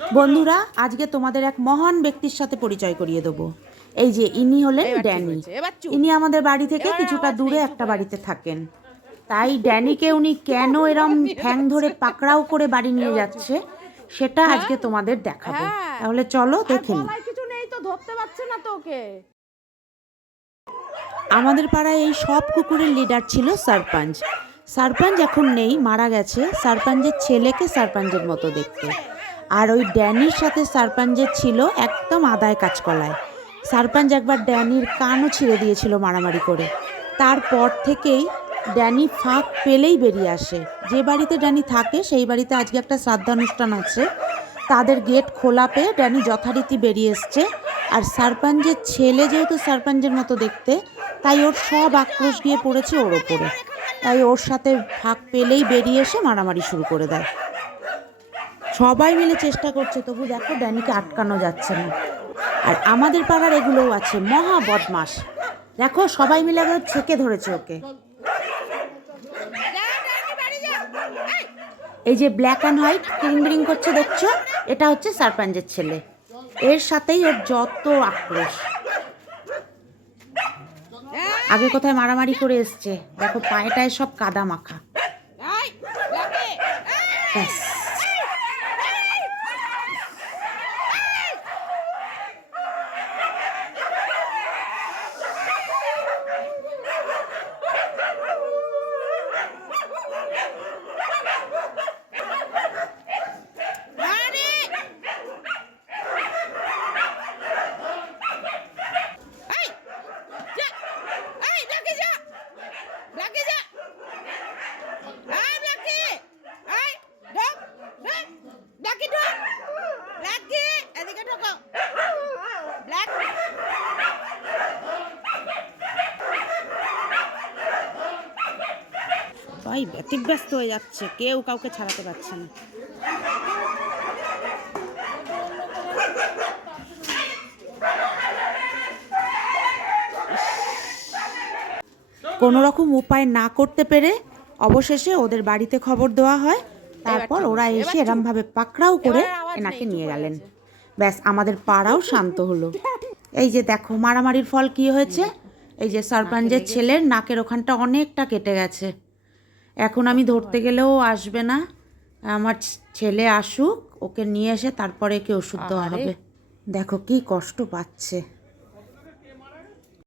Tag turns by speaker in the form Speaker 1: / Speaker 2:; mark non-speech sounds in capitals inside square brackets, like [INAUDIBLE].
Speaker 1: বন্ধুরা আজকে তোমাদের এক মহান ব্যক্তির সাথে পরিচয় করিয়ে দেবো। এই যে ইনি হলেন ড্যানি। ইনি আমাদের বাড়ি থেকে কিছুটা দূরে একটা বাড়িতে থাকেন। তাই ড্যানিকে উনি কেন [LAUGHS] এরম ঠ্যাং ধরে পাকড়াও করে বাড়ি নিয়ে যাচ্ছে সেটা আজকে তোমাদের দেখাবো।
Speaker 2: হ্যাঁ।
Speaker 1: তাহলে চলো দেখে
Speaker 2: কিছু নেই তো ধরতে পারছে না তো ওকে।
Speaker 1: আমাদের পাড়ায় এই সব কুকুরের লিডার ছিল সারপাঞ্চ। সারপাঞ্চ এখন নেই মারা গেছে। সারপাঞ্চের ছেলেকে সারপাঞ্চের মতো দেখতে। আর ওই ড্যানির সাথে সারপাঞ্জের ছিল একদম আদায় কাজকলায় সারপাঞ্চ একবার ড্যানির কানও ছিঁড়ে দিয়েছিল মারামারি করে। তারপর থেকেই ড্যানি ফাঁক পেলেই বেরিয়ে আসে। যে বাড়িতে ড্যানি থাকে, সেই বাড়িতে আজকে একটা শ্রাদ্ধানুষ্ঠান আছে। তাদের গেট খোলা পেয়ে ড্যানি যথারীতি বেরিয়ে এসছে। আর সারপাঞ্চের ছেলে যেহেতু সারপাঞ্চের মতো দেখতে, তাই ওর সব আক্রোশ গিয়ে পড়েছে ওর ওপরে। তাই ওর সাথে ফাঁক পেলেই বেরিয়ে এসে মারামারি শুরু করে দেয়। সবাই মিলে চেষ্টা করছে, তবু দেখো ড্যানিকে আটকানো যাচ্ছে না। আর আমাদের পাড়ার এগুলোও আছে, মহা বদমাস দেখো সবাই মিলে একবার ছেকে ধরেছে ওকে। এই যে ব্ল্যাক অ্যান্ড হোয়াইট ক্রিং ব্রিং করছে, দেখছ? এটা হচ্ছে সারপাঞ্জের ছেলে। এর সাথেই ওর যত আক্রোশ। আগে কোথায় মারামারি করে এসছে, দেখো পায়েটায় সব কাদা মাখা। ব্যাস
Speaker 2: আরে! এই, যা, এই, ডাকে যা, ডাকে যা। আয় ডাকে, এই, ঢোক, ঢোক, Blackie ঢোক, ঢোকো। ডাক।
Speaker 1: সবাই ব্যতিব্যস্ত হয়ে যাচ্ছে কেউ কাউকে ছাড়াতে পারছে না কোনো রকম উপায় না করতে পেরে অবশেষে ওদের বাড়িতে খবর দেওয়া হয়। তারপর ওরা এসে এরমভাবে পাকড়াও করে এনাকে নিয়ে গেলেন। ব্যাস আমাদের পাড়াও শান্ত হলো। এই যে দেখো মারামারির ফল কি হয়েছে? এই যে সারপাঞ্জের ছেলের নাকের ওখানটা অনেকটা কেটে গেছে। এখন আমি ধরতে গেলেও আসবে না। আমার ছেলে আসুক ওকে নিয়ে এসে তারপরে কি ওষুধ দেওয়া হবে। দেখো কি কষ্ট পাচ্ছে।